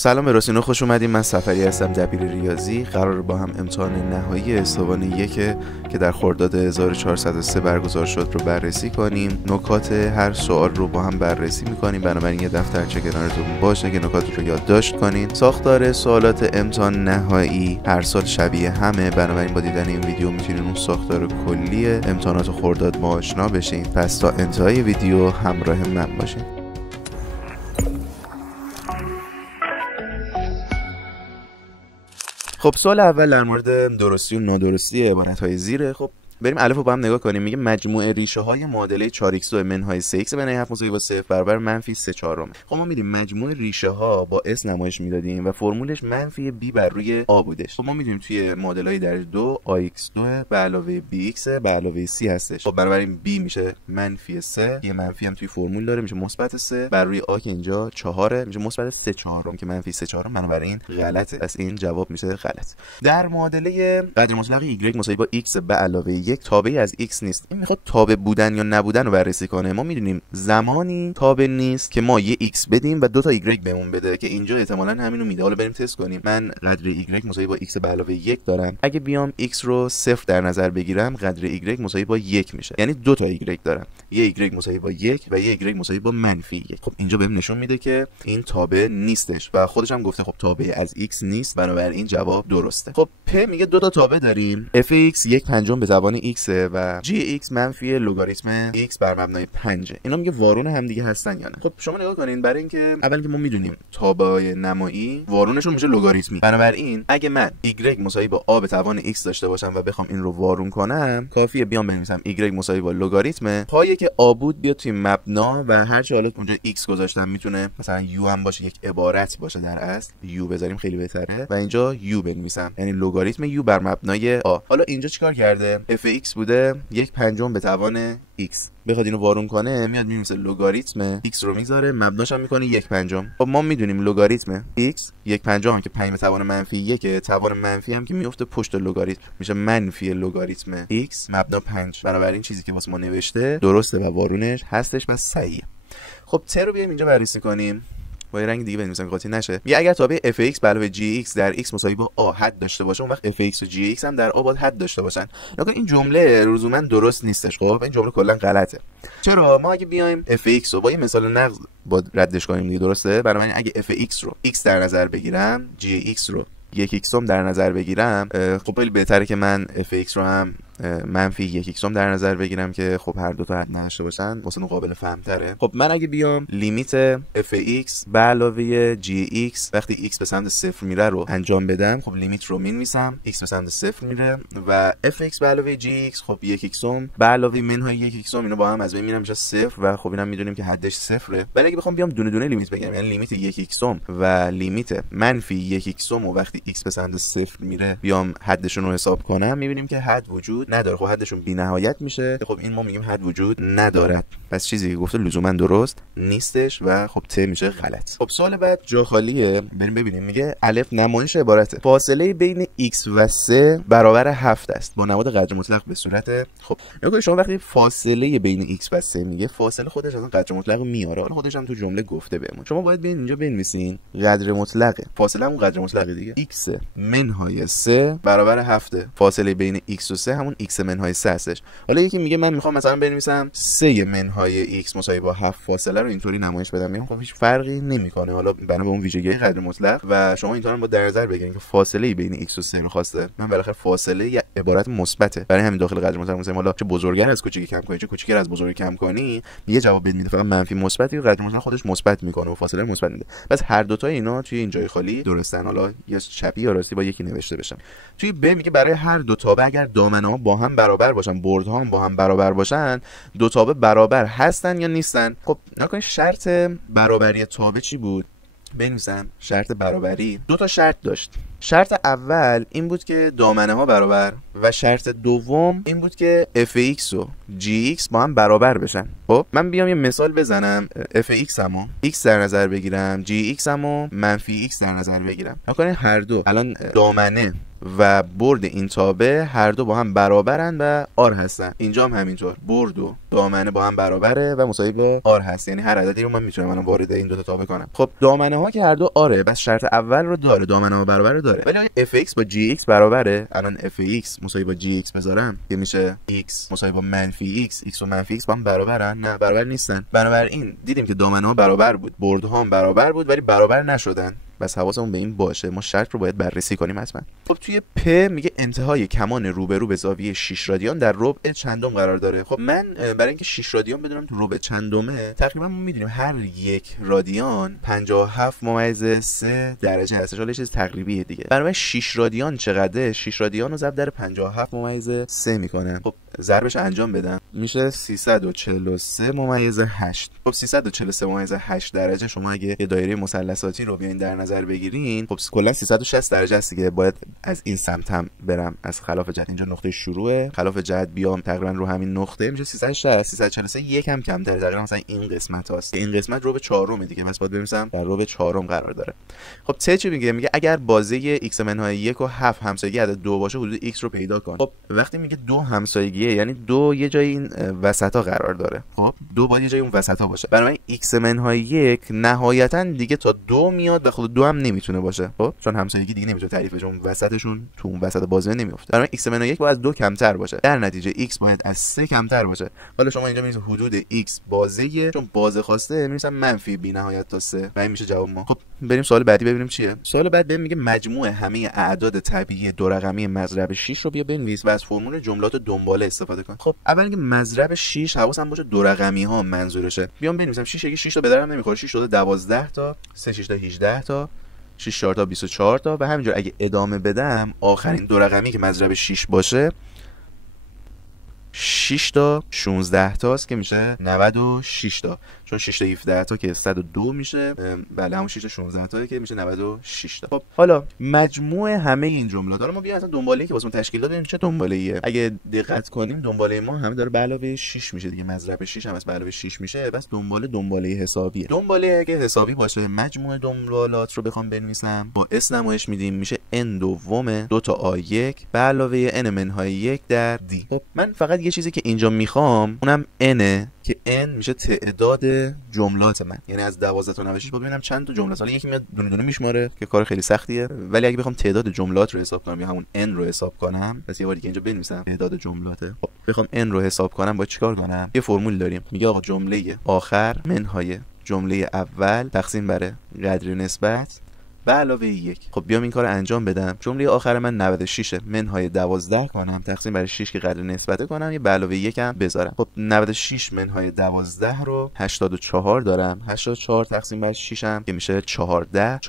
سلام به راسینو، خوش اومدیم. من سفری هستم، دبیر ریاضی. قرار با هم امتحان نهایی استوانه 1 که در خرداد 1403 برگزار شد رو بررسی کنیم. نکات هر سوال رو با هم بررسی میکنیم، بنابراین یه دفترچه کنارتون باشه که نکات رو یادداشت کنین. ساختار سوالات امتحان نهایی هر سال شبیه همه، بنابراین با دیدن این ویدیو میتونین اون ساختار کلی امتحانات خرداد با آشنا بشین. پس تا انتهای ویدیو همراه من باشین. خب سوال اول در مورد درستی و نادرستی عبارت‌های زیره. خب بریم الف رو با هم نگاه کنیم. میگه مجموع ریشه های معادله 4x2 منهای 3x به 7 مساوی با 0 برابر منفی 3/4. خب ما میدیم مجموع ریشه ها با s نمایش میدادیم و فرمولش منفی b بر روی a بودش. خب ما میدونیم توی معادلای درجه 2 ax2 به علاوه bx به علاوه c هستش. خب بنابراین b میشه منفی 3، یه منفی هم توی فرمول داره میشه مثبت 3 بر روی a که اینجا 4 میشه مثبت 3/4 که منفی 3/4، بنابراین غلطه. پس این جواب میشه غلط. در معادله قدر مطلق y مساوی با x به علاوه یک تابعی از x نیست. این میخواد تابع بودن یا نبودن رو بررسی کنه. ما میدونیم زمانی تابع نیست که ما یه x بدیم و دو تا y بهمون بده که اینجا احتمالاً همینو میده. حالا بریم تست کنیم. من قدر y مساوی با x به علاوه 1 دارم. اگه بیام x رو 0 در نظر بگیرم، قدر y مساوی با 1 میشه. یعنی دو تا y دارم. یه y مساوی با 1 و یه y مساوی با منفی 1. خب اینجا بهم نشون میده که این تابع نیستش و خودش هم گفته خب تابع از x نیست، بنابراین جواب درسته. خب پ میگه دو تا تابع داریم. f(x) 1/5 به توان x و gx منفی لگاریتم x بر مبنای 5. اینا میگه وارون هم دیگه هستن یا نه. خب شما نگاه کنین. برای اینکه اول که ما میدونیم تابع نمایی وارونشون میشه لگاریتمی، بنابراین اگه من y مساوی با a به توان x داشته باشم و بخوام این رو وارون کنم، کافیه بیام بنویسم y مساوی با لگاریتم پایی که a بود بیاد توی مبنا و هر چه حالا اونجا x گذاشتم میتونه مثلا u هم باشه، یک عبارت باشه در اصل u بذاریم خیلی بهتره و اینجا u بنویسم، یعنی لگاریتم u بر مبنای a. حالا اینجا چیکار کرده؟ f(x) بوده 1/5 به توان x. بخواد اینو وارون کنه میاد میمیسه لگاریتم x رو میذاره، مبناش هم میکنه 1/5. خب ما میدونیم لگاریتم x 1/5 هم که 5 به توان منفی 1، توان منفی هم که میفته پشت لگاریتم میشه منفی لگاریتم x مبنا 5. بنابراین چیزی که واسه ما نوشته درسته و وارونش هستش و صحیحه. خب ت رو بیایم اینجا بررسی کنیم. با یه رنگ دیگه بنویسم قاطی نشه. میگه اگر تابع f(x) به علاوه gx در x مساوی با a حد داشته باشه، اون وقت f(x) و gx هم در a باید حد داشته باشن. نگاه این جمله لزوما درست نیستش. خب این جمله کلا غلطه. چرا؟ ما اگه بیایم f(x) رو با یه مثال نقض با ردش کنیم دیگه، درسته؟ بنابراین اگه f(x) رو x در نظر بگیرم، gx رو 1x در نظر بگیرم، خب خیلی بهتره که من f(x) رو هم منفی 1x در نظر بگیرم که خب هر دو تا حد نداشته باشن، واسه قابل فهم تره. خب من اگه بیام لیمیت f(x) به علاوه gx وقتی x به سمت 0 میره رو انجام بدم، خب لیمیت رو مینویسم x به سمت 0 میره و f(x) به علاوه gx خب 1x به علاوه منهای 1x اینو با هم از بین میرم میشه 0 و خب اینم میدونیم که حدش 0ه. ولی اگه بخوام بیام دونه دونه لیمیت بگیرم، یعنی لیمیت 1x و لیمیت منفی 1x و وقتی x به سمت 0 میره بیام حدشون رو حساب کنم، میبینیم که حد وجود نداره. خب حدشون بی‌نهایت میشه. خب این ما میگیم حد وجود ندارد. پس چیزی که گفته لزوما درست نیستش و خب ت میشه غلط. خب سوال بعد جا خالیه. بریم ببینیم. میگه الف نمایش عبارته فاصله بین x و 3 برابر 7 است با نماد قدر مطلق به صورت. خب نگاه شما وقتی فاصله بین x و 3 میگه، فاصله خودش اصلا قدر مطلق میاره. حالا خودش هم تو جمله گفته بهمون. شما باید بیاین اینجا بنویسین قدر مطلقه. فاصله همون قدر مطلقه دیگه. x منهای 3 برابر 7. فاصله بین x و 3 همون x منهای 3 هستش. حالا یکی میگه من میخوام مثلا بنویسم 3 منهای x مساوی با 7 فاصله رو اینطوری نمایش بدم. میگم خب هیچ فرقی نمیکنه حالا بنا به اون ویژگی قدر مطلق و شما اینطور با در نظر بگیرید که فاصله بین x و 3 رو خواسته. من بالاخره فاصله یه عبارت مثبته، برای همین داخل قدر مطلق مثلا حالا چه بزرگتر از کوچیک کم کنی چه کوچیکتر از بزرگ کم کنی یه جواب میده، فقط منفی مثبتی و قدر مطلق خودش مثبت میکنه و فاصله مثبت میده. پس هر دو تا اینا توی این جای خالی درستن. حالا یا چپی یا راستی با یکی نوشته بشم. توی ب میگه برای هر دو تابع اگر دامنه‌ها با هم برابر باشن، بردها هم با هم برابر باشن، دو تابع برابر هستن یا نیستن. خب نکنید شرط برابری تابع چی بود؟ بنویسم شرط برابری دو تا شرط داشت. شرط اول این بود که دامنه ها برابر و شرط دوم این بود که f(x) و gx با هم برابر بشن. خب من بیام یه مثال بزنم. f(x) همو x در نظر بگیرم، gx همو منفی x در نظر بگیرم. نکنید هر دو الان دامنه و برد این تابع هر دو با هم برابرن و آر هستن. اینجا هم همینطور برد و دامنه با هم برابره و مساوی با آر هست، یعنی هر عددی رو من میتونم الان وارد این دو تا تابع کنم. خب دامنه ها که هر دو آره، بس شرط اول رو داره، دامنه ها برابر رو داره. ولی fx با gx برابره، الان fx مساوی با gx بذارم که میشه x مساوی با منفی x و منفی x با هم برابرن؟ نه، برابر نیستن. بنابراین دیدیم که دامنه ها برابر بود، برد ها هم برابر بود، ولی برابر نشدن. بس حواسمون به این باشه، ما شرط رو باید بررسی کنیم حتما. خب توی پ میگه انتهای کمان روبرو به زاویه 6 رادیان در ربع چندم قرار داره. خب من برای اینکه 6 رادیان بدونم تو ربع چندمه، تقریبا ما میدونیم هر یک رادیان 57.3 درجه هستش. حالا چیز تقریبیه دیگه. برای 6 رادیان چقدره؟ 6 رادیان رو ضرب در 57.3 میکنه. خب ضربش انجام بدم میشه 343.8. خب 343.8 درجه شما اگه یه دایره مثلثاتی رو بیاین در نظر بگیرین، خب کلا 360 درجه است دیگه. باید از این سمت هم برم، از خلاف جهت. اینجا نقطه شروعه، خلاف جهت بیام تقریبا رو همین نقطه، میشه 360. 343 یکم کمتر، تقریبا مثلا این قسمت هاست. این قسمت ربع چهارم دیگه، پس باید بنویسم در ربع چهارم قرار داره. خب ت چی میگه؟ میگه اگر بازه x منهای 1 و 7 همسایگی عدد 2 باشه حدود x رو پیدا کن. خب وقتی میگه 2 همسایگیه، یعنی 2 یه جای این وسطا قرار داره. خب 2 باید یه جای اون وسطا باشه. برای x منهای 1 نهایتا دیگه تا 2 میاد و خود 2 هم نمیتونه باشه. خب چون همسایگی دیگه نمیتونه تعریف بشه، اون وسطشون تو اون وسط بازه نمیفته. برای x منهای 1 باید از 2 کمتر باشه، در نتیجه x باید از 3 کمتر باشه. حالا شما اینجا می‌نویسید حدود x بازه، چون بازه خواسته می‌نویسم منفی بی نهایت تا 3 و این میشه جواب ما. خب بریم سوال بعدی ببینیم چیه. سوال بعد بهم میگه مجموع همه اعداد طبیعی دو رقمی مضرب 6 رو بیا بنویس و از فرمول جملات دنباله استفاده کن. خب اول اینکه مضرب 6 حواسم باشه دو رقمی ها منظورشه. بیام بنویسم 6 اگه 6 تا به درم نمیخوره، 6 تا 12 تا، 3 6 تا 18 تا، 6 4 تا 24 تا و همینجور اگه ادامه بدم آخرین دو رقمی که مضرب 6 باشه 6 تا 16 تاست که میشه 96 تا، چون 6 تا 17 تا که 102 میشه. بله همون 6 تا 16 تا که میشه 96 تا. خب حالا مجموع همه این جملات، حالا ما بیایم اصلا دنباله‌ای که واسمون تشکیل داده چه دنباله‌ایه. اگه دقت کنیم دنباله ما همه داره به علاوه 6 میشه دیگه، مضرب 6 هم از به علاوه 6 میشه. بس دنباله حسابیه. دنباله اگه حسابی باشه، مجموع دنبالات رو بخوام بنویسم با اس نمایش میدیم، میشه n دوم 2 تا a1 به علاوه n منهای 1 در d. خب من فقط یه چیزی که اینجا میخوام اونم n که n میشه تعداد جملات من، یعنی از 12 تا 96 باید ببینم چند تا جمله است. حالا یکی میاد دونه دونه میشماره که کار خیلی سختیه، ولی اگه بخوام تعداد جملات رو حساب کنم یا همون n رو حساب کنم، پس یه بار دیگه اینجا بنویسم تعداد جملاته. خب بخوام n رو حساب کنم باید چیکار کنم؟ یه فرمول داریم میگه آقا جمله آخر منهای جمله اول تقسیم بر قدر نسبت به علاوه 1. خب بیام این کار انجام بدم. جمله آخر من 96 منهای 12 کنم تقسیم بر 6 که قدر نسبت کنم، یه به علاوه 1 هم بذارم. خب 96 منهای 12 رو 84 دارم، 84 تقسیم بر 6 هم که میشه 14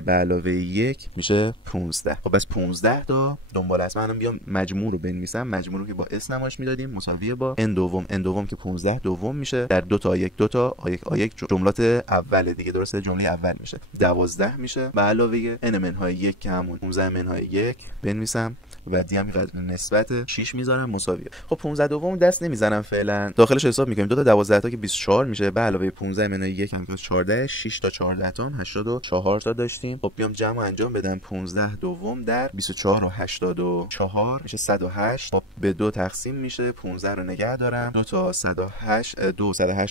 به علاوه 1 میشه 15. خب بس 15 تا دنباله است. منم بیام مجموع رو بنویسم. مجموع رو که با اس نمایش میدادیم مساوی با n دوم که 15 دوم میشه در 2 تا a1 2 تا a1 جملات اول دیگه، درسته؟ جمله اول میشه 12 میشه به علاوه n منهای 1 که همون 15 منهای 1 بنویسم و دی هم قدر نسبت 6 میذارم مساویه. خب 15 دوم دست نمیزنم فعلا، داخلش حساب میکنیم 2 تا 12 تا که 24 میشه به علاوه 15 منهای 1 هم که 14، 6 تا 14 تا 84 تا داشتیم. خب بیام جمع انجام بدم 15 دوم در 24 و 84 میشه 108. خب به 2 تقسیم میشه، 15 رو نگه دارم، 2 تا 108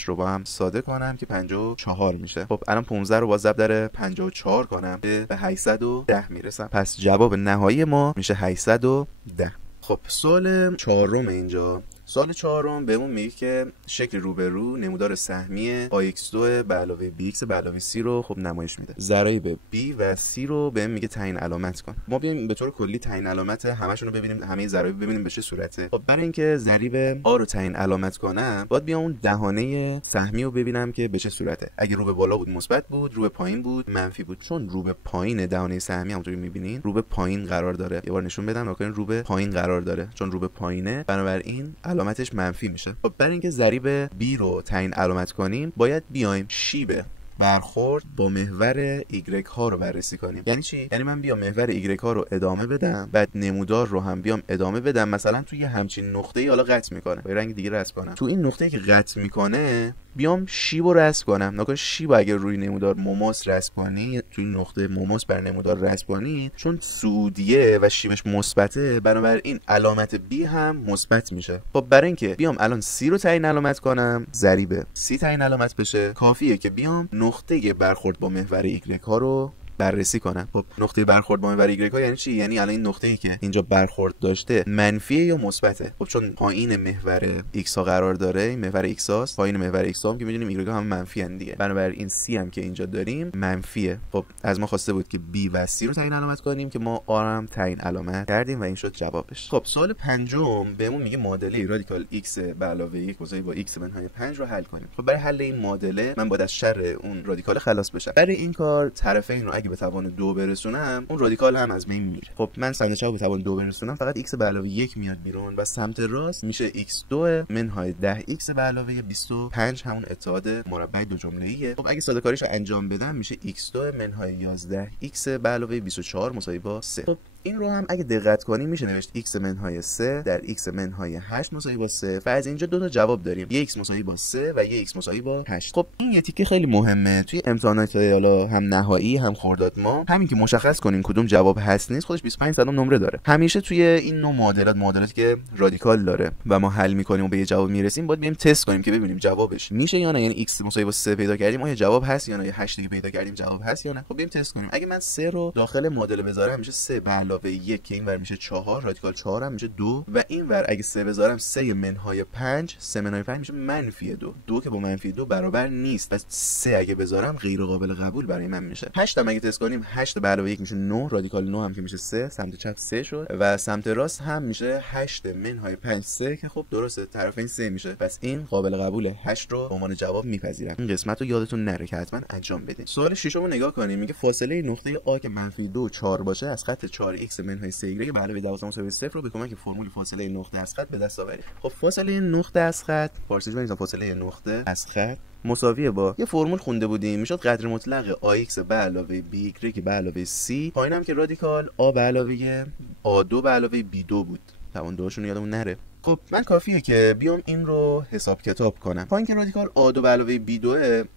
رو با هم ساده کنم که 54 میشه. خب الان 15 رو با ضرب در 54 کنم به 810 میرسم. پس جواب نهایی ما میشه 810. خب سوال چهارم اینجا. سوال چهارم بهمون میگه که شکل روبرو نمودار سهمی ax2 به علاوه bx به علاوه c رو خب نمایش میده. ضرایب b و c رو بهم میگه تعیین علامت کن. ما بیایم به طور کلی تعیین علامت همشون رو ببینیم، همه ضرایب ببینیم به چه صورته. خب برای اینکه ضریب a رو تعیین علامت کنم باید بیام اون دهانه سهمی رو ببینم که به چه صورته. اگه رو به بالا بود مثبت بود، رو به پایین بود منفی بود. چون رو به پایین دهانه سهمی همونطوری میبینین رو به پایین قرار داره. یه بار نشون بدم نکنین رو به پایین قرار داره، چون رو به پایینه بنابراین علامتش منفی میشه. خب برای اینکه ضریب b رو تعیین علامت کنیم باید بیایم شیب برخورد با محور y ها رو بررسی کنیم. یعنی چی؟ یعنی من بیام محور y ها رو ادامه بدم، بعد نمودار رو هم بیام ادامه بدم. مثلا توی همچین نقطه‌ای حالا قطع میکنه، با رنگ دیگه رسم کنم. تو این نقطه‌ای که قطع میکنه بیام شیب رو رسم کنم. نکن شیب اگر روی نمودار موموس رسم کنی، توی نقطه موموس بر نمودار رسم کنی، چون سودیه و شیبش مثبته، بنابراین علامت بی هم مثبت میشه. خب برای اینکه بیام الان سی رو تعیین علامت کنم، ضریب سی تعیین علامت بشه، کافیه که بیام نقطه برخورد با محور ایگرگ ها رو بررسی کنم. خب نقطه برخورد با محور ایگرگ ها یعنی چی؟ یعنی الان این نقطه‌ای که اینجا برخورد داشته منفیه یا مثبته. خب چون پایین محور ایکس ها قرار داره، این محور ایکس هاست، پایین محور ایکس ها هم که می‌دونیم ایگرگ ها هم منفی ان دیگه، بنابراین سی هم که اینجا داریم منفیه. خب از ما خواسته بود که بی و سی رو تعیین علامت کنیم که ما آر هم تعیین علامت کردیم و این شد جوابش. خب سوال پنجم بهمون میگه معادله رادیکال x به علاوه 1 مساوی با x منهای 5 رو حل کنیم. خب برای حل این معادله من باید از شر اون رادیکال خلاص بشم. برای این کار طرفین رو اگه به توان 2 برسونم، اون رادیکال هم از بین میره. خب من سمت چپ به توان 2 برسونم، فقط x به علاوه 1 میاد بیرون و سمت راست میشه x2 منهای 10x به علاوه 25 همون اتحاد مربع دو جمله‌ایه. خب اگه ساده کاریش رو انجام بدم میشه x2 منهای 11x به علاوه 24 مساوی با 3. خب این رو هم اگه دقت کنیم میشه نوشت x منهای 3 در x منهای 8 مساوی با 3 و از اینجا دو تا جواب داریم، یه x مساوی با 3 و یه x مساوی با 8. خب این یه تیکه خیلی مهمه توی امتحانات حالا هم نهایی هم خرداد ما، همین که مشخص کنیم کدوم جواب هست نیست خودش 25 صدام نمره داره. همیشه توی این نوع معادلاتی که رادیکال داره و ما حل می‌کنیم و به یه جواب میرسیم باید بریم تست کنیم که ببینیم جوابش میشه یا نه، یعنی x مساوی با 3 پیدا کردیم آیا جواب هست یا نه، یا 8 که پیدا کردیم جواب هست یا نه. خب بریم تست کنیم. اگه من 3 رو داخل معادله بذارم میشه 3 به علاوه 1 که این ور میشه 4، رادیکال 4 هم میشه 2 و این ور اگه 3 بذارم 3 منهای 5، 3 منهای 5 میشه منفی 2. 2 که با منفی 2 برابر نیست، پس 3 اگه بذارم غیر قابل قبول برای من میشه. 8 هم اگه تست کنیم 8 به علاوه 1 میشه 9، رادیکال 9 هم که میشه 3، سمت چپ 3 شد و سمت راست هم میشه 8 منهای 5 3 که خب درسته طرفین 3 میشه، پس این قابل قبوله. 8 رو به عنوان جواب میپذیرم. این قسمت رو یادتون نره که حتما انجام بدین. سوال 6 رو نگاه کنیم. میگه فاصله نقطه آ که منفی 2 و 4 باشه از خط 4x منهای 3y به علاوه 12 مساوی 0 رو به کمک فرمول فاصله نقطه از خط به دست آورید. خب فاصله نقطه از خط فارسیش بنویسم، فاصله نقطه از خط مساویه با یه فرمول خونده بودیم میشد قدر مطلق ax به علاوه b به علاوه c، پایینم که رادیکال a به علاوه a2 به علاوه b2 بود. توان دوشون یادمون نره. خب من کافیه که بیام این رو حساب کتاب کنم. پایین که رادیکال a2 به علاوه b2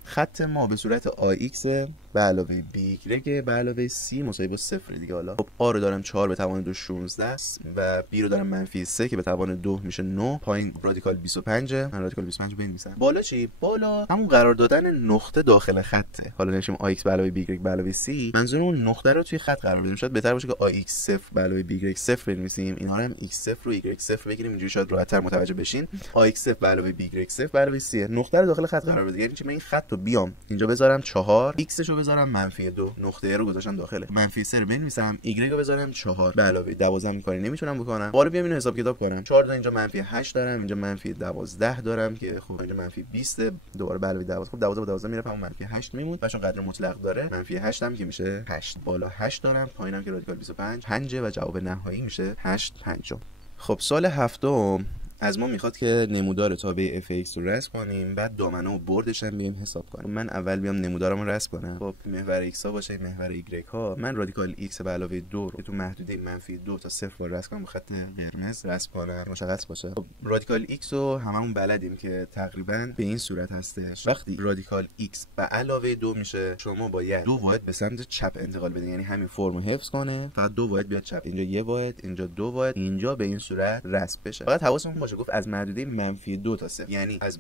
خط ما به صورت ax به علاوه b به علاوه c مساوی با 0 دیگه. حالا خب a رو دارم 4 به توان 2 16 و b رو دارم منفی 3 که به توان 2 میشه 9. پایین رادیکال 25، من رادیکال 25 بنویسم. بالا چی؟ بالا همون قرار دادن نقطه داخل خطه. حالا نشیم ax به علاوه b به علاوه c، منظور اون نقطه رو توی خط قرار بدیم. شاید بهتر باشه که ax 0 به علاوه b 0 بنویسیم، اینا رو هم x 0 رو y 0 بگیریم، اینجوری شاید راحت‌تر متوجه بشین. ax 0 به علاوه b 0 به علاوه c نقطه رو داخل خط قرار بده. یعنی چی؟ من این خط رو بیام اینجا بذارم 4، x رو بذارم منفی 2، نقطه رو گذاشتم داخله، منفی 3 رو بنویسم، y رو بذارم 4 به علاوه 12 کاری نمیتونم بکنم. بالا بیام اینو حساب کتاب کنم. 4 تا اینجا منفی 8 دارم، اینجا منفی 12 دارم که خب اینجا منفی 20 دوباره به علاوه 12، خب 12 با 12 میره همون منفی 8 میمون. چون قدر مطلق داره منفی 8 هم که میشه 8. بالا 8 دارم، پایینم که رادیکال 25 5 و جواب نهایی میشه 8 5. خب سال هفتم از ما میخواد که نمودار تابع fx رو رسم کنیم، بعد دامنه و بردش هم بیایم حساب کنیم. من اول بیام نمودارمو رسم کنم. خب محور x ها باشه، محور y ها. من رادیکال x به علاوه 2 رو تو محدوده منفی 2 تا 0 بار رسم کنم، با خط قرمز رسم کنم مشخص باشه. خب رادیکال x رو هممون بلدیم که تقریبا به این صورت هستش. وقتی رادیکال x به علاوه 2 میشه، شما باید 2 واحد به سمت چپ انتقال بدین، یعنی همین فرمو حفظ کنه، فقط 2 واحد بیاد چپ. اینجا 1 واحد، اینجا 2 واحد، اینجا به این صورت رسم بشه. فقط حواستون باشه گفت از محدوده منفی 2 تا 0، یعنی از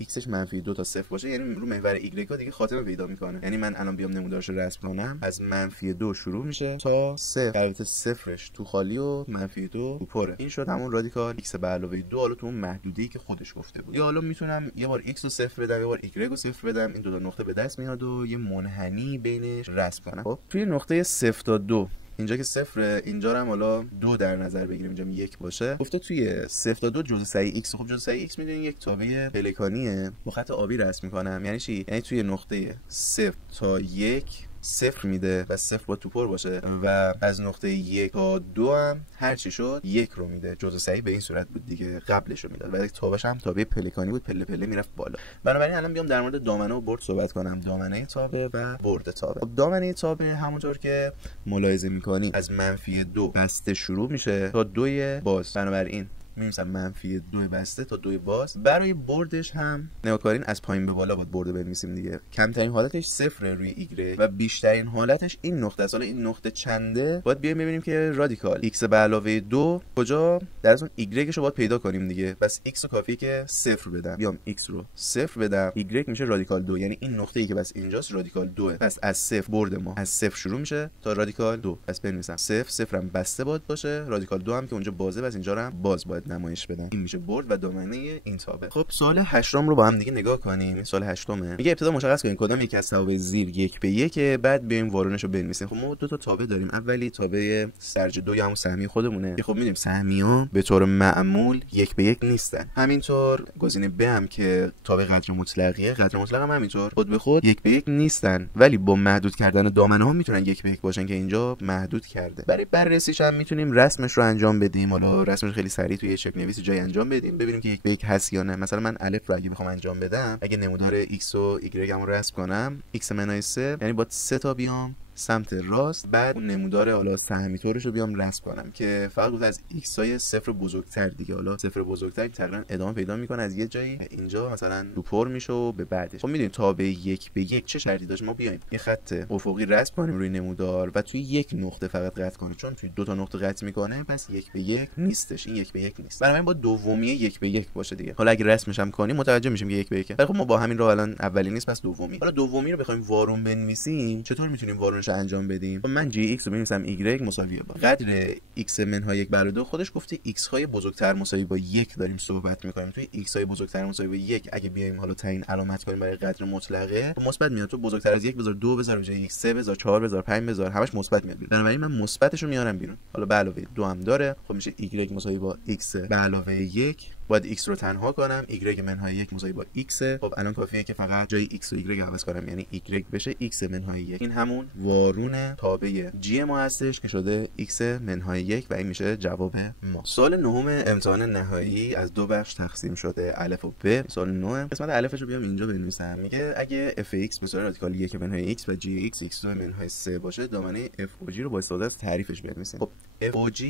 xش منفی 2 تا 0 باشه، یعنی رو محور y ها دیگه خاتمه پیدا میکنه. یعنی من الان بیام نمودارشو رسم کنم، از منفی 2 شروع میشه تا 0، البته صفرش تو خالی و منفی 2 تو پره. این شد همون رادیکال x به علاوه 2 حالا تو اون محدوده‌ای که خودش گفته بود. یا حالا میتونم یه بار x رو 0 بدم، یه بار y رو 0 بدم، این دو تا نقطه به دست میاد و یه منحنی بینش رسم کنم. خب توی نقطه 0 تا 2 اینجا که 0، اینجا هم حالا 2 در نظر بگیریم، اینجا 1 باشه. گفته توی 0 تا 2 جزء سعی x. خب جزء سعی x میدونین یک تابع پلکانیه، با خط آبی رسم میکنم. یعنی چی؟ یعنی توی نقطه 0 تا 1 0 میده و 0 با توپر باشه و از نقطه 1 تا 2 هم هر چی شد 1 رو میده. جزء سعی به این صورت بود دیگه، قبلش رو میداد و تابعش هم تابع پلکانی بود، پله پله میرفت بالا. بنابراین الان بیام در مورد دامنه و برد صحبت کنم، دامنه تابع و برد تابع. خب دامنه تابع همونطور که ملاحظه میکنیم از منفی 2 بسته شروع میشه تا 2 باز. بنابراین می‌نویسم منفی 2 بسته تا 2 باز. برای بردش هم نگاه کارین از پایین به بالا باید برد بنویسیم دیگه. کمترین حالتش 0 روی ایگرگ و بیشترین حالتش این نقطه است. حالا این نقطه چنده باید بیایم ببینیم که رادیکال x به علاوه 2 کجا در اصل ایگرگش رو باید پیدا کنیم دیگه. بس x رو کافیه که 0 بدم، بیام x رو 0 بدم، ایگرگ میشه رادیکال 2، یعنی این نقطه‌ای که بس اینجاست رادیکال 2. پس از 0 برد ما از 0 شروع میشه تا رادیکال 2. پس بنویسم 0 هم بسته باید باشه، رادیکال 2 هم که اونجا بازه، پس اینجا رو هم باز باید نمایش بدم. این میشه برد و دامنه این تابع. خب سوال 8 رو با هم دیگه نگاه کنیم. سوال 8 میگه ابتدا مشخص کنیم کدام یکی از توابع زیر 1 به 1، بعد بیایم وارونش رو بنویسیم. خب ما دو تا تابع داریم. اولی تابع سرج 2 یا همون سهمی خودمونه. خب می‌دونیم سهمی‌ها به طور معمول 1 به 1 نیستن. همینطور گزینه ب هم که تابع قدر مطلقیه، قدر مطلق هم همینطور خود به خود 1 به 1 نیستن، ولی با محدود کردن دامنه‌ها میتونن 1 به 1 باشن که اینجا محدود کرده. برای بررسیش هم میتونیم رسمش رو انجام بدیم. حالا رسمش خیلی سریع توی چک نویس جای انجام بدیم ببینیم که 1 به 1 هست یا نه. مثلا من الف رو اگه بخوام انجام بدم، اگه نمودار x و y رو رسم کنم، x منهای 3 یعنی باید 3 تا بیام سمت راست، بعد اون نمودار حالا سهمی طورش رو بیام رسم کنم که فقط بود از x های صفر بزرگتر دیگه. حالا صفر بزرگتر تقریبا ادامه پیدا میکنه از یه جایی اینجا مثلا رو پر میشه و به بعدش. خب میدونیم تابع 1 به 1 چه شرطی داشت؟ ما بیایم یه خط افقی رسم کنیم روی نمودار و توی یک نقطه فقط قطع کنیم، چون توی دو تا نقطه قطع میکنه پس 1 به 1 نیستش. این 1 به 1 نیست، بنابراین با دومی 1 به 1 باشه دیگه. حالا اگه رسمش هم کنیم متوجه میشیم که 1 به 1. ولی خب ما با همین راه الان اولی نیست پس دومی. حالا دومی رو بخوایم وارون بنویسیم، چطور میتونیم وارونش انجام بدیم؟ من gx رو بنویسم y مساوی با قدر x منهای 1 بر 2. خودش گفته x های بزرگتر مساوی با 1 داریم صحبت میکنیم. توی x های بزرگتر مساوی با 1 اگه بیایم حالا تعیین علامت کنیم برای قدر مطلقه مثبت میاد. تو بزرگتر از 1 بذار 2 بذار جای x 3 بذار 4 بذار 5 بذار، همش مثبت میاد بیرون. بنابراین من مثبتش رو میارم بیرون. حالا به علاوه 2 هم داره. خب میشه y مساوی با x به علاوه 1. باید x رو تنها کنم، y منهای 1 مساوی با x. خب الان کافیه که فقط جای x و y عوض کنم، یعنی y بشه x منهای 1. این همون وارون تابع g ما هستش که شده x منهای 1 و این میشه جواب ما. سوال نهم امتحان نهایی از دو بخش تقسیم شده، الف و ب. سوال 9 قسمت الفش رو بیام اینجا بنویسم. میگه اگه f(x) به صورت رادیکال 1 منهای x و g(x) x2 منهای 3 باشه، دامنه f و g رو با استفاده از تعریفش بنویسیم. خب f و g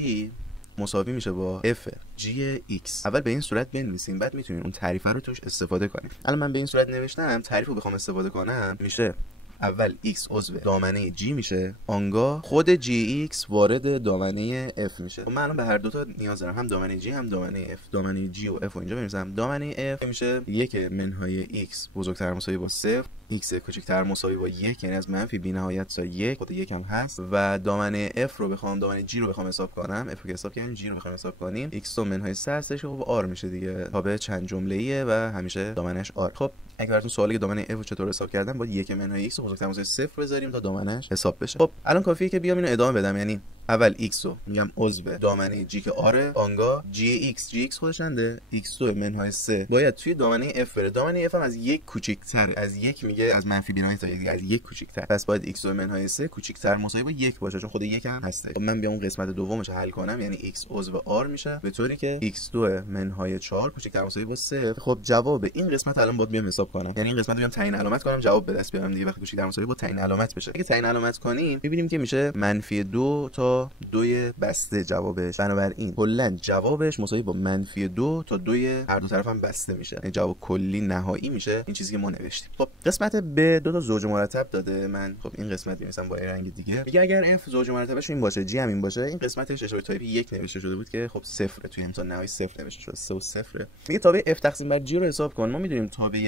مساوی میشه با f g x. اول به این صورت بنویسیم، بعد میتونین اون تعریفه رو توش استفاده کنیم. الان من به این صورت نوشتم، تعریف رو بخوام استفاده کنم میشه اول x عضو دامنه g میشه، آنگاه خود gx وارد دامنه f میشه. خب من الان به هر دو تا نیاز دارم، هم دامنه g هم دامنه f. دامنه g و f رو اینجا بنویسم. دامنه f میشه 1 منهای x بزرگتر مساوی با 0، x کوچکتر مساوی با 1 یعنی از منفی بی نهایت تا 1، خود 1 هم هست. و دامنه f رو بخوام دامنه g رو بخوام حساب کنم، f رو حساب کنیم g رو بخوام حساب کنیم، x منهای 3 هستش. خب r میشه دیگه، تابع چند جمله‌ایه و همیشه دامنش r. خب اگه براتون سوالی که دامنه f رو چطور حساب کردن، باید 1 منهای x بزرگتر مساوی 0 بذاریم تا دامنش حساب بشه. خب الان کافیه که بیام اینو ادامه بدم، یعنی اول x رو میگم عضو دامنه g که آره، آنگاه gx خودش چنده؟ x2 منهای 3 باید توی دامنه f بره. دامنه f هم از 1 کوچیک‌تره، از 1 میگه از منفی بی نهایت تا 1 از 1 کوچیک‌تر، پس باید x2 منهای 3 کوچیک‌تر مساوی با 1 باشه، چون خود 1 هم هست. خب من بیام اون قسمت دومش حل کنم، یعنی x عضو r میشه به طوری که x2 منهای 4 کوچیک‌تر مساوی با 0. خب جواب این قسمت الان باید بیام حساب کنم، یعنی این قسمت رو بیام تعیین علامت کنم، جواب به دست بیارم دیگه. وقتی کوچیک‌تر مساوی با تعیین علامت بشه، اگه تعیین علامت کنیم می‌بینیم که میشه -2 تا 2 بسته جوابش. بنابراین کلا جوابش مساوی با -2 تا 2 هر دو طرف هم بسته میشه، یعنی جواب کلی نهایی میشه این چیزی که ما نوشتیم. خب قسمت ب دو تا زوج مرتب داده. من خب این قسمت می‌نویسم با رنگ دیگه. میگه اگر f زوج مرتبش این باشه، g هم این باشه، این قسمتش اشاره تایپ 1 نوشته شده بود که خب صفر توی امتحان نهایی 0 نوشته شده، 3 و 0. میگه تابع f تقسیم بر g رو حساب کن. ما میدونیم تابع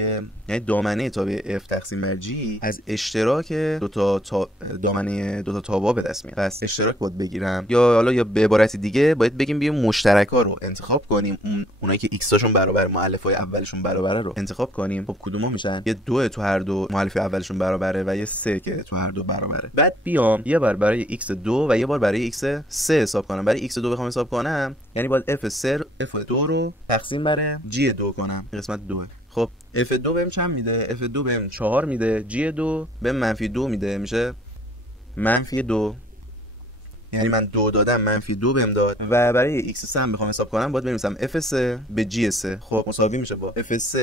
یعنی دامنه تابع f تقسیم بر g از اشتراک دو تا دامنه دو تا تابع به دست میاد. پس اشتراک باید بگیرم، یا حالا یا به عبارت دیگه باید بگیم بیایم مشترکا رو انتخاب کنیم، اونایی که x هاشون برابر مؤلفه‌های اولشون برابره رو انتخاب کنیم. خب کدوما میشن؟ یه 2 تو هر دو مؤلفه اولشون برابره و یه 3 که تو هر دو برابره. بعد بیام یه بار برای x2 و یه بار برای x3 حساب کنم. برای x2 بخوام حساب کنم یعنی باید f2 رو تقسیم بر g2 کنم، قسمت 2. خب f2 بهم چند میده؟ f2 بهم 4 میده، g2 بهم -2 میده، میشه -2. یعنی من 2 دادم -2 بهم داد. و برای x3 هم بخوام حساب کنم باید بنویسم f3 به g3. خب مساوی میشه با f3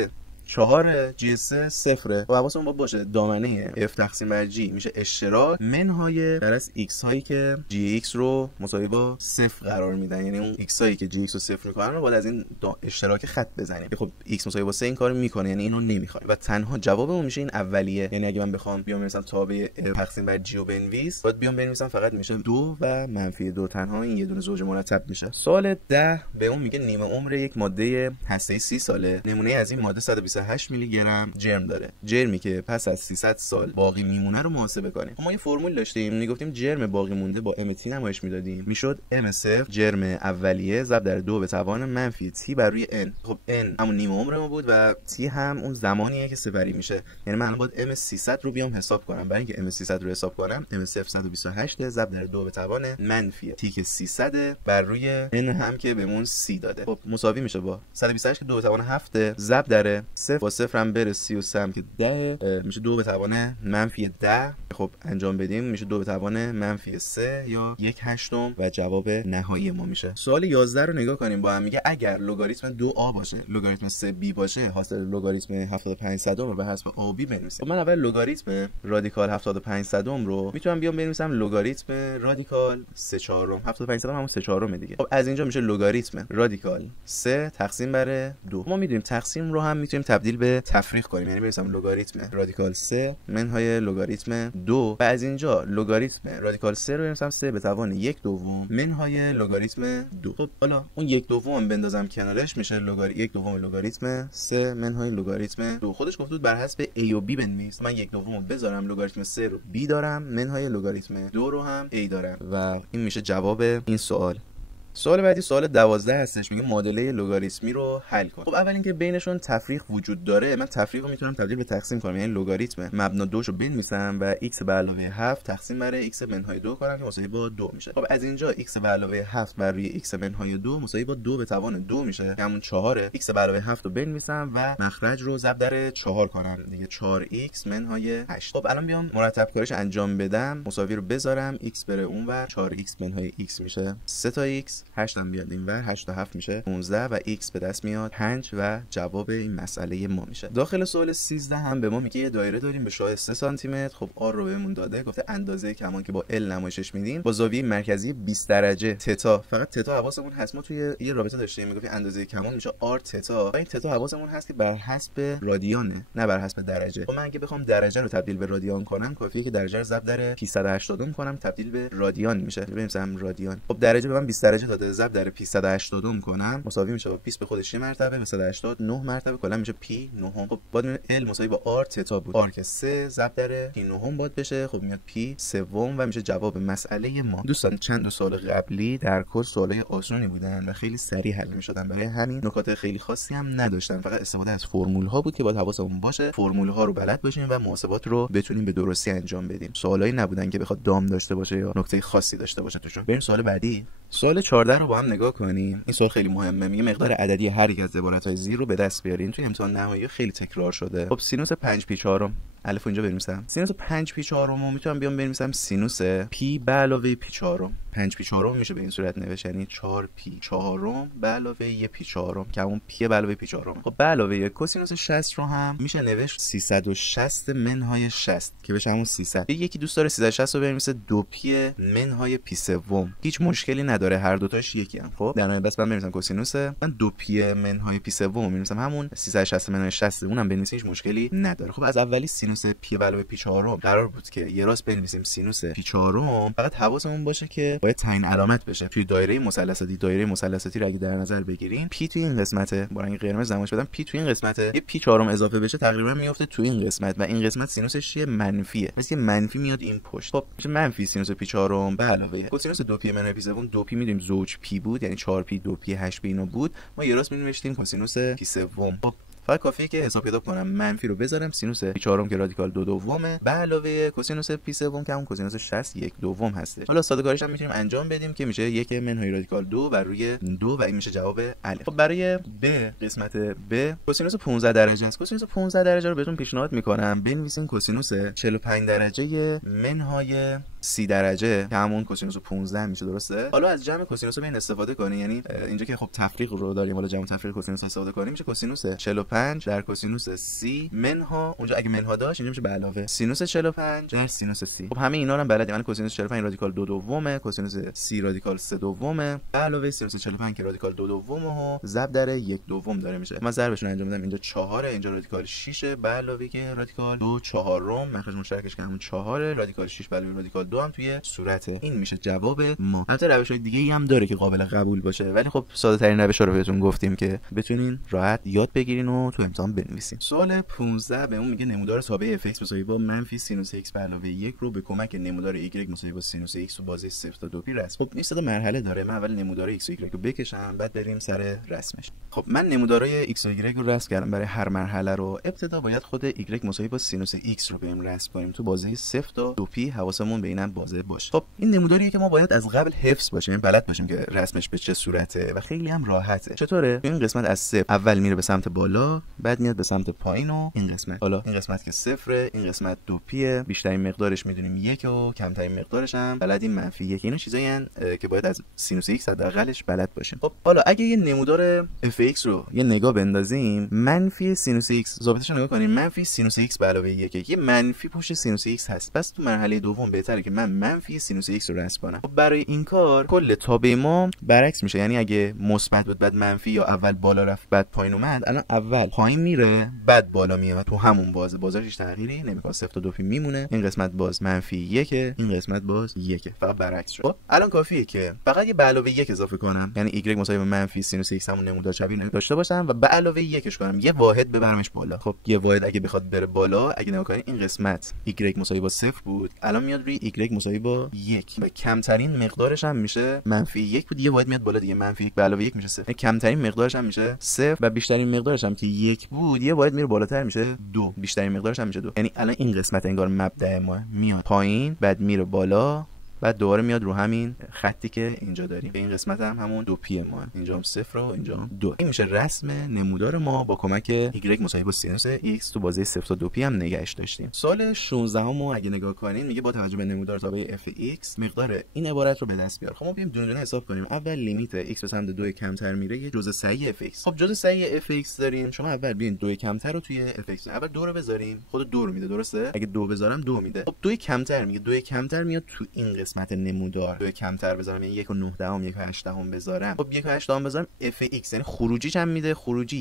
4 جی 3 0. و حواسمون باشه دامنه f تقسیم بر g میشه اشتراک منهای بر از x هایی که gx رو مساوی با 0 قرار میدن، یعنی اون x هایی که gx رو 0 میکنن رو باید از این اشتراک خط بزنیم. خب x مساوی با 3 این کارو میکنه، یعنی اینو نمیخوایم و تنها جوابمون میشه این اولیه. یعنی اگه من بخوام بیام مثلا تابع f تقسیم بر g رو بنویس، باید بیام بنویسم فقط میشه 2 و -2، تنها این یه دونه زوج مرتب میشه. سوال 10 به اون میگه نیمه عمر یک ماده هسته‌ای 30 ساله، نمونه از این ماده 128 میلی گرم جرم داره. جرمی که پس از 300 سال باقی میمونه رو محاسبه کنیم. ما یه فرمول داشتیم میگفتیم جرم باقی مونده با mt نمایش میدادیم، میشد m0 جرم اولیه ضرب در 2 به توان -t بر روی n. خب n همون نیمه عمر ما بود و t هم اون زمانیه که سپری میشه. یعنی من الان باید m300 رو بیام حساب کنم. برای اینکه m300 رو حساب کنم m0 128 ضرب در 2 به توان -t که 300 بر روی n هم که بهمون 30 داده. خب مساوی میشه با 128 که 2 به توان 7 ضرب در 0 با 0 هم بره 33 هم که 10 میشه 2 به توان -10. خب انجام بدیم میشه 2 به توان -3 یا 1/8 و جواب نهایی ما میشه. سوال 11 رو نگاه کنیم با هم. میگه اگر لگاریتم 2a باشه، لگاریتم 3b باشه، حاصل لگاریتم 75 صدم رو به حسب ab بنویسیم. خب من اول لگاریتم رادیکال 75 صدم رو میتونم بیام بنویسم لگاریتم رادیکال 3/4. 75 صدم همون 3/4 دیگه. خب از اینجا میشه لگاریتم رادیکال 3 تقسیم بر 2. ما میدونیم تقسیم رو هم میتونیم تبدیل به تفریق کنیم، یعنی بنویسم لگاریتم رادیکال 3 منهای لگاریتم 2 و از اینجا لگاریتم رادیکال 3 رو بنویسم 3 به توان 1/2 منهای لگاریتم 2. خب حالا اون 1/2 بندازم کنارش میشه 1/2 لگاریتم 3 منهای لگاریتم 2. خودش گفت بود بر حسب a و b بنویس. من 1/2 بذارم لگاریتم 3 رو b دارم منهای لگاریتم 2 رو هم a دارم و این میشه جواب این سوال. سوال بعدی سوال 12 هستش، میگه معادله لگاریتمی رو حل کن. خب اول اینکه بینشون تفریق وجود داره، من تفریق رو میتونم تبدیل به تقسیم کنم، یعنی لگاریتم مبنا 2 رو بنویسم و x به علاوه 7 تقسیم بر x منهای 2 کنم که مساوی با 2 میشه. خب از اینجا x به علاوه 7 بر روی x منهای 2 مساوی با 2 به توان 2 میشه، همون 4. x به علاوه 7 رو بنویسم و مخرج رو ضرب در 4 کنم دیگه، 4x منهای 8. خب الان بیام مرتب کاریش انجام بدم، مساوی رو بذارم، x بره اونور، 4x منهای x میشه 3 تا x، 8 هم بیاد اینور، 8 تا 7 میشه 15 و x به دست میاد 5 و جواب این مسئله ما میشه. داخل سوال 13 هم به ما میگه یه دایره داریم به شاه 3 سانتی متر. خب r رو بهمون داده، گفته اندازه کمان که با l نمایشش میدیم با زاویه مرکزی 20 درجه تتا. فقط تتا حواسمون هست، ما توی یه رابطه داشتیم میگفت اندازه کمان میشه r تتا و این تتا حواسمون هست که بر حسب رادیانه نه بر حسب درجه. خب من اگه بخوام درجه رو تبدیل به رادیان کنم کافیه که درجه رو ضرب در 380 کنم تبدیل به رادیان میشه. ببینیم رادیان. خب درجه به من 20 درجه داده، ضرب در 380 کنم مساوی میشه با 20 به خودش یه مرتبه به 180 9 مرتبه کلا میشه پی 9. خب باید ال مساوی با r تتا بود، r که 3 ضرب در پی 9 باید بشه، خب میاد پی 3 و میشه جواب مسئله ما. دوستان چند سال قبلی در کل سوالای آسونی بودن و خیلی سریع حل میشدن، برای همین نکات خیلی خاصی هم نداشتن، فقط استفاده از فرمول ها بود که باید حواسمون باشه فرمول ها رو بلد باشیم و محاسبات رو بتونیم به درستی انجام بدیم. سوالایی نبودن که بخواد دام داشته باشه یا نکته خاصی داشته باشه توشون. بریم سوال بعدی. سوال 14 رو با هم نگاه کنیم. این سوال خیلی مهمه، میگه مقدار عددی هر یک از عبارت‌های زیر رو به دست بیارین. توی امتحان نهایی خیلی تکرار شده. خب سینوس 5π4 الف اینجا بنویسم. سینوس 5π4 رو میتونم بیام بنویسم سینوس پی به علاوه پی4. 5π4 میشه به این صورت نوشت، یعنی 4π4 به علاوه یه پی4 که همون پی به علاوه پی4. خب به علاوه کوسینوس 60 رو هم میشه نوشت 360 منهای 60 که بشه همون 300. یکی دوست داره 360 رو بنویسه 2p منهای پی3. هیچ مشکلی نداره، هر دو تاش یکی هم. خب در نهایت بس من بنویسم کوسینوس، من 2p منهای پی3 می‌نویسم همون 360 منهای 60، اونم بنویسیم هیچ مشکلی نداره. خب از اولی سینوس پی به علاوه پی4 قرار بود که یه راست بنویسیم سینوس پی4، فقط حواسمون باشه که باید تعیین علامت بشه توی دایره مثلثاتی. دایره مثلثاتی رو اگه در نظر بگیریم پی توی این قسمته، با رنگ قرمز نمایش بدم پی توی این قسمته، یه پی4 اضافه بشه تقریبا میفته توی این قسمت و این قسمت سینوسش چیه؟ منفیه، مثل منفی میاد این پشت. خب میشه منفی سینوس پی4 به علاوه کوسینوس 2p منهای پی3. 2p میدونیم زوج پی بود، یعنی 4p 2p 8p اینو بود، ما یه راست می‌نوشتیم کوسینوس پی3. خب فقط کافیه که حساب کتاب کنم، منفی رو بذارم سینوس پی4 که رادیکال 2/2 به علاوه کوسینوس پی3 که همون کوسینوس 60 1/2 هستش. حالا ساده‌کاریش هم میتونیم انجام بدیم که میشه 1 منهای رادیکال 2 بر روی 2 و این میشه جواب الف. خب برای ب قسمت ب کوسینوس 15 درجه است. کوسینوس 15 درجه رو بهتون پیشنهاد میکنم بنویسین کوسینوس 45 درجه منهای 30 درجه که همون کوسینوس 15 میشه، درسته؟ حالا از جمع کوسینوس ببین استفاده کنی، یعنی اینجا که خب تفریق رو داریم، حالا جمع تفریق کوسینوس استفاده کنیم میشه کوسینوس 45 در کوسینوس 30 منها اونجا اگه منها داشت اینجا میشه به علاوه سینوس 45 در سینوس 30. خب همه اینا رو هم بلدیم، یعنی کوسینوس 45 رادیکال 2 دومه، کوسینوس 30 رادیکال 3 دومه به علاوه سینوس 45 که رادیکال 2 دومه و ضرب در 1 دوم داره میشه. من ضربشون انجام میدم، اینجا 4 اینجا رادیکال 6 به علاوه که رادیکال 2 چهارم، مخرج مشترکش که همون 4 رادیکال 6 به علاوه رادیکال 2 هم توی صورته. این میشه جواب ما. البته روش‌های دیگه‌ای هم داره که قابل قبول باشه، ولی خب ساده ترین روش‌ها رو بهتون گفتیم که بتونین راحت یاد بگیرین و تو امتحان بنویسین. سوال 15 بهمون میگه نمودار تابع f(x) مساوی با منفی سینوس x به علاوه 1 رو به کمک نمودار y مساوی با سینوس x تو بازه 0 تا 2 pi رسم. خب این سه تا مرحله داره، من اول نمودار x و y رو بکشم بعد بریم سر رسمش. خب من نمودارهای x و y رو رسم کردم برای هر مرحله رو. ابتدا باید خود y مساوی با سینوس x رو بریم رسم کنیم تو بازه 0 تا 2 pi، حواسمون به اینم بازه باشه. خب این نموداریه که ما باید از قبل حفظ باشیم، بلد باشیم که رسمش به چه صورته و خیلی هم راحته. چطوره؟ این قسمت از 0 اول میره به سمت بالا، بعد میاد به سمت پایین و این قسمت. حالا این قسمت که 0، این قسمت 2 پیه، بیشترین مقدارش میدونیم 1 و کمترین مقدارش هم بلدیم منفی 1. اینا چیزایی ان که باید از سینوس x حداقلش بلد باشیم. خب حالا اگه یه نمودار f(x) رو یه نگاه بندازیم، منفی سینوس x ضابطش رو نگاه کنیم، منفی سینوس x به علاوه 1 یه منفی پشت سینوس x هست. پس تو مرحله دوم بهتره که من منفی سینوس x رو رسم کنم. خب برای این کار کل تابع ما برعکس میشه، یعنی اگه مثبت بود بعد منفی یا اول بالا رفت بعد پایین اومد، الان اول پایین میره بعد بالا میاد تو همون بازش تغییری نمیکنه، 0 تا 2 پی میمونه. این قسمت باز منفی 1، این قسمت باز 1، فقط برعکس شد. خب الان کافیه که فقط یه به علاوه 1 اضافه کنم، یعنی y مساوی به منفی سینوس x همون نمودار شبیه داشته باشم و به علاوه 1ش کنم، یه واحد ببرمش بالا. خب یه واحد اگه بخواد بره بالا، اگه نگاه کنید این قسمت y مساوی با 0 بود، الان میاد روی y مساوی با 1 و کمترین مقدارش هم میشه منفی 1 بود، یه واحد میاد بالا دیگه، منفی 1 به علاوه 1 میشه 0. کمترین مقدارش هم میشه 0 و بیشترین مقدارش هم که 1 بود یه واحد میره بالاتر میشه 2، بیشترین مقدارش هم میشه 2. یعنی الان این قسمت انگار مبدأ ما میاد پایین بعد میره بالا بعد دوباره میاد رو همین خطی که اینجا داریم. این قسمت هم همون 2 پی ما، اینجا هم 0 و اینجا هم 2. این میشه رسم نمودار ما با کمک y مساوی با سینوس x تو بازه 0 تا 2 پی هم نگهش داشتیم. سوال 16 ما اگه نگاه کنین میگه با توجه به نمودار تابع f(x) مقدار این عبارت رو به دست بیار. خب ما بیایم دونه دونه حساب کنیم. اول لیمیت x به سمت 2 کمتر میره یه جزء صحیح f(x). خب جزء صحیح f(x) داریم، شما اول بیاین 2 کمتر رو توی f(x) اول 2 رو بذاریم، خود 2 رو میده، درسته؟ اگه 2 بذارم 2 میده. خب 2 کمتر میگه 2 کمتر میاد تو این قسمت نمودار. 2 کمتر بذارم یعنی 1 و 9 دهم 1 و 8 دهم بذارم. خب 1 و 8 دهم بذارم f(x) یعنی خروجیش هم میده، خروجی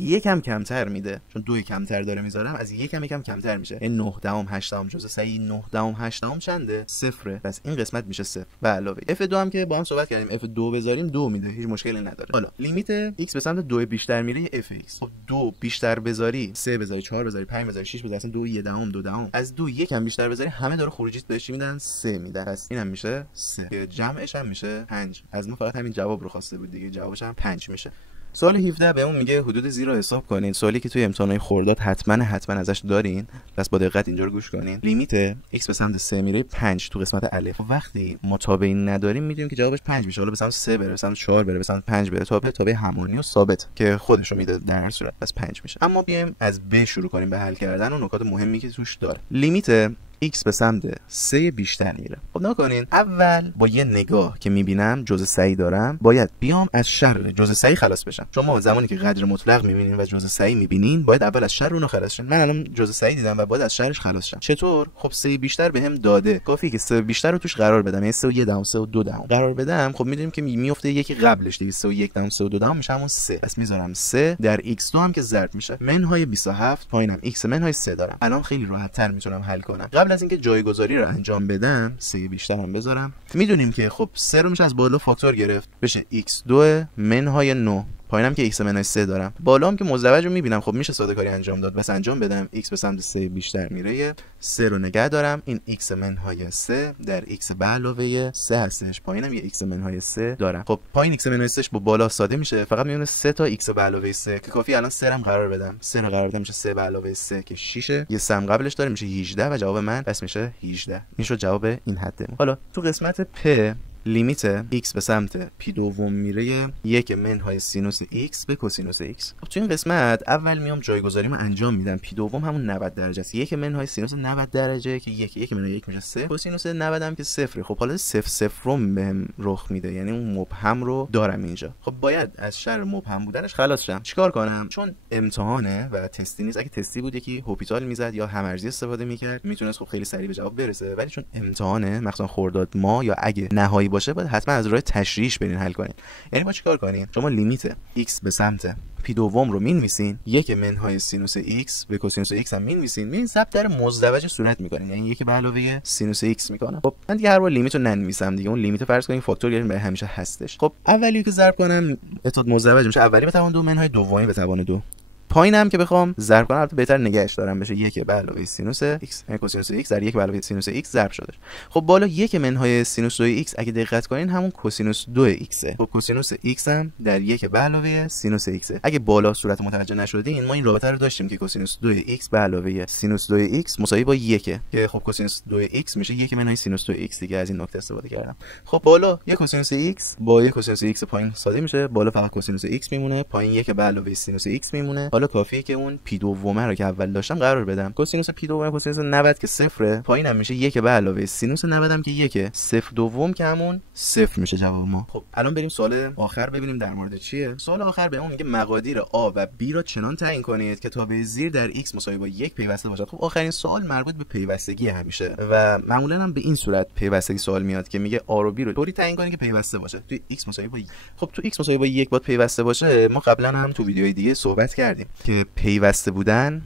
1 هم کمتر میده، چون 2 کمتر داره میذارم از 1 هم یکم کمتر میشه، یعنی 9 دهم 8 دهم جزء صحیح 9 دهم 8 دهم چنده؟ 0. پس این قسمت میشه 0 به علاوه f2 هم که با هم صحبت کردیم f2 بذاریم 2 میده، هیچ مشکلی نداره. حالا لیمیت x به سمت 2 بیشتر میره f(x). خب 2 بیشتر بذاری 3 بذاری 4 بذاری 5 بذاری 6 بذاری اصلا 2 1 دهم 2 دهم از 2 یکم بیشتر بذاری همه داره خروجیت بهش میدن 3 میدن. پس اینم میشه 3 جمعش هم میشه 5. از ما فقط همین جواب رو خواسته بود دیگه، جوابش هم 5 میشه. سوال 17 بهمون میگه حدود زیر رو حساب کنین. سوالی که توی امتحانات خرداد حتما ازش دارین، پس با دقت اینجا رو گوش کنین. لیمیت x به سمت 3 میره 5 تو قسمت الف. وقتی متابعی نداریم میدونیم که جوابش 5 میشه. حالا به سمت 3 بره، به سمت 4 بره، به سمت 5 بره، تابع همانی و ثابت که خودش رو میده در هر صورت، پس 5 میشه. اما بیایم از b شروع کنیم به حل کردن و نکات مهمی که توش داره. لیمیت x به سمت 3 بیشتر میره. خب نکنین اول با یه نگاه که میبینم جزء صحیح دارم باید بیام از شر جزء صحیح خلاص بشم. شما زمانی که قدر مطلق میبینین و جزء صحیح میبینین باید اول از شر اونو خلاص شین. من الان جزء صحیح دیدم و باید از شرش خلاص شم. چطور؟ خب 3 بیشتر بهم داده، کافیه که 3 بیشتر رو توش قرار بدم، یعنی 3 و 1 دهم 3 و 2 دهم قرار بدم. خب میدونیم که میفته یکی قبلش دیگه 3 و 1 دهم 3 و 2 دهم میشه همون 3. پس میذارم 3 در x2 هم که ضرب میشه منهای 27 پایینم x منهای 3 دارم. الان خیلی راحت تر میتونم حل کنم. قبل از اینکه جایگذاری رو انجام بدم 3 بیشتر هم بذارم. میدونیم که خب 3 رو میشه از بالا فاکتور گرفت بشه x2 منهای 9 پایینم که x منهای 3 دارم. بالا هم که مزدوج رو میبینم خب میشه ساده کاری انجام داد. بس انجام بدم x به سمت 3 بیشتر میره 3 رو نگه دارم، این x منهای 3 در x به علاوه 3 هستش، پایینم یه x منهای 3 دارم. خب پایین x منهای 3 با بالا ساده میشه، فقط میونه 3 تا x به علاوه 3 که کافی الان 3 هم قرار بدم. 3 رو قرار بدم میشه 3 به علاوه 3 که 6 یه سم قبلش داره میشه 18 و جواب من پس میشه 18. این شد جواب این حدمون. حالا تو قسمت پ لیمیت x به سمت پی دوم میره 1 منهای سینوس x به کوسینوس x. خب تو این قسمت اول میام جایگذاریمو انجام میدم. پی دوم همون 90 درجه است. 1 منهای سینوس 90 درجه که 1 منهای 1 میشه 0. کوسینوس 90 هم که 0. خب حالا 0 رو بهم رخ میده، یعنی اون مبهم رو دارم اینجا. خب باید از شر مبهم بودنش خلاص شم. چیکار کنم؟ چون امتحانه و تستی نیست. اگه تستی بود یکی هوپیتال میزد یا هم‌ارزی استفاده میکرد، میتونست خب خیلی سریع به جواب برسه. ولی چون امتحانه، مثلا خرداد ماه یا اگه نهایی باشه، باید حتما از راه تشریحش برین حل کنین. یعنی ما چیکار کنیم؟ شما لیمیت x به سمت پی دوم رو مینویسین، 1 منهای سینوس x به کوسینوس x هم مینویسین. ببین ضرب در مزدوج صورت میکنین، یعنی 1 به علاوه سینوس x میکنم. خب من دیگه هر بار لیمیت رو ننویسم دیگه. اون لیمیت فرض کنین فاکتوریال برای همیشه هستش. خب اولی که ضرب کنم اتحاد مزدوج میشه اولی به توان 2 منهای دومی به توان 2. پایینم که بخوام ضرب کنم، البته بهتر نگهش دارم، بشه 1 به علاوه سینوس x یعنی کوسینوس x در 1 به علاوه سینوس x ضرب شده. خب بالا 1 منهای سینوس 2 x اگه دقت کنین همون کوسینوس 2 x. خب کوسینوس x هم در 1 به علاوه سینوس x. اگه بالا صورت متوجه نشدین، ما این رابطه رو داشتیم که کوسینوس 2 x به علاوه سینوس 2 x مساوی با 1 که خب کوسینوس 2 x میشه 1 منهای سینوس 2 x دیگه. از این نکته استفاده کردم. خب بالا 1 کوسینوس x با 1 کوسینوس x پایین ساده میشه. بالا فقط کوسینوس x میمونه، پایین 1 به علاوه سینوس x میمونه. حالا کافیه که اون پی دومه رو که اول داشتم قرار بدم. کوسینوس پی دوم کوسینوس 90 که 0، پایینم میشه 1 به علاوه سینوس 90 هم که 1 0 دوم که همون 0 میشه جواب ما. خب الان بریم سوال آخر ببینیم در مورد چیه. سوال آخر بهمون میگه مقادیر A و B را چنان تعیین کنید که تابع زیر در x مساوی با 1 پیوسته باشد. خب آخرین سوال مربوط به پیوستگی همیشه و معمولا هم به این صورت پیوستگی سوال میاد که میگه A رو B رو طوری تعیین کنید که پیوسته باشه. تو x مساوی با خب تو x مساوی با 1 باید پیوسته باشه. ما قبلا هم تو ویدیوهای دیگه صحبت کردیم که پیوسته بودن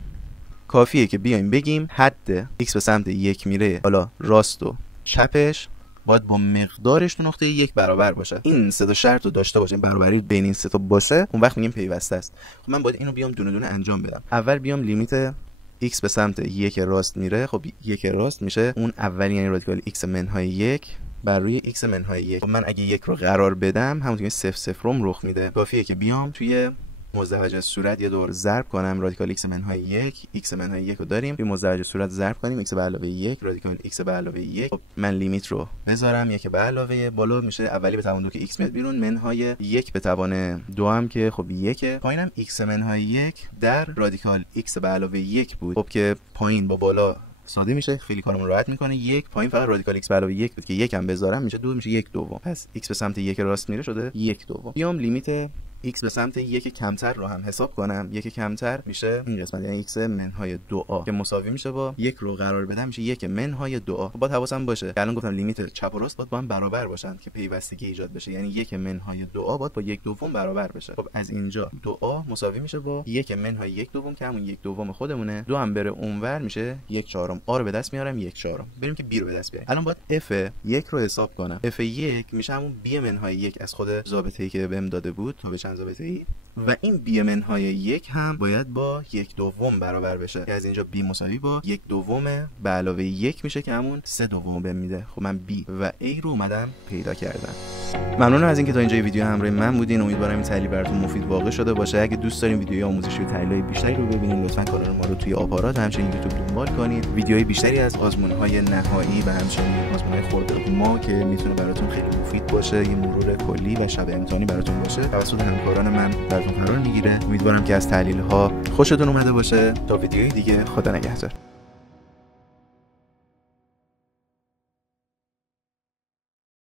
کافیه که بیایم بگیم حد x به سمت 1 میره، حالا راست و چپش باید با مقدارش تو نقطه 1 برابر باشه. این سه تا شرط رو داشته باشه، برابری بین این سه تا باشه، اون وقت میگیم پیوسته است. خب من باید اینو بیام دونه دونه انجام بدم. اول بیام لیمیت x به سمت 1 راست میره. خب 1 راست میشه اون اولی، یعنی رادیکال x منهای 1 بر روی x منهای 1. خب من اگه 1 رو قرار بدم همونطور که 0 0 رخ میده. کافیه که بیام توی مزدوج صورت یه دور ضرب کنم. رادیکال x منهای 1 x منهای 1 رو داریم، توی مزدوج صورت ضرب کنیم x به علاوه 1 رادیکال x به علاوه 1. خب من لیمیت رو بذارم 1 به علاوه بالا میشه اولی به توان 2 که x میاد بیرون، منهای 1 به توان 2 هم که خب 1، پایینم x منهای 1 در رادیکال x به علاوه 1 بود. خب که پایین با بالا ساده میشه، خیلی کارمون راحت میکنه. 1 پایین فقط رادیکال x به علاوه 1 بود که 1 هم بذارم میشه 2 میشه 1 دوم. پس x به سمت 1 راست میره شده 1 دوم. بیام لیمیت x به سمت 1 کمتر رو هم حساب کنم. 1 کمتر میشه این قسمت، یعنی x منهای 2a که مساوی میشه با 1 رو قرار بدم میشه 1 منهای 2a. خب باید حواسم باشه که الان گفتم لیمیت چپ و راست باید با هم برابر باشن که پیوستگی ایجاد بشه، یعنی 1 منهای 2a باید با 1 دوم برابر بشه. خب از اینجا 2a مساوی میشه با 1 منهای 1 دوم که همون 1 دوم خودمونه. 2 هم بره اونور میشه 1 چهارم. a رو به دست میارم 1 چهارم. بریم که b رو به دست بیاریم. الان باید f 1 رو حساب کنم. f 1 میشه همون b منهای 1 از خود ضابطه‌ای که بهم داده بود. تا به چند ضابطه‌ای و این b منهای 1 هم باید با 1 دوم برابر بشه که از اینجا b مساوی با 1 دوم به علاوه 1 میشه که همون 3 دوم بهم میده. خب من b و a رو اومدم پیدا کردم. ممنونم از اینکه تا اینجا ویدیو همراه من بودین. امیدوارم این تحلیل براتون مفید واقع شده باشه. اگه دوست دارین ویدیوهای آموزشی و تحلیل‌های بیشتری رو ببینید، لطفاً کانال ما رو توی آپارات و همچنین یوتیوب دنبال کنید. ویدیوهای بیشتری از آزمون‌های نهایی و همچنین آزمون‌های خرداد ماه که میتونه براتون خیلی مفید باشه، یه مرور کلی و شب امتحانی براتون باشه، توسط همکاران من براتون قرار میگیره. امیدوارم که از تحلیل‌ها خوشتون اومده باشه. تا ویدیوی دیگه، خدا نگهدار.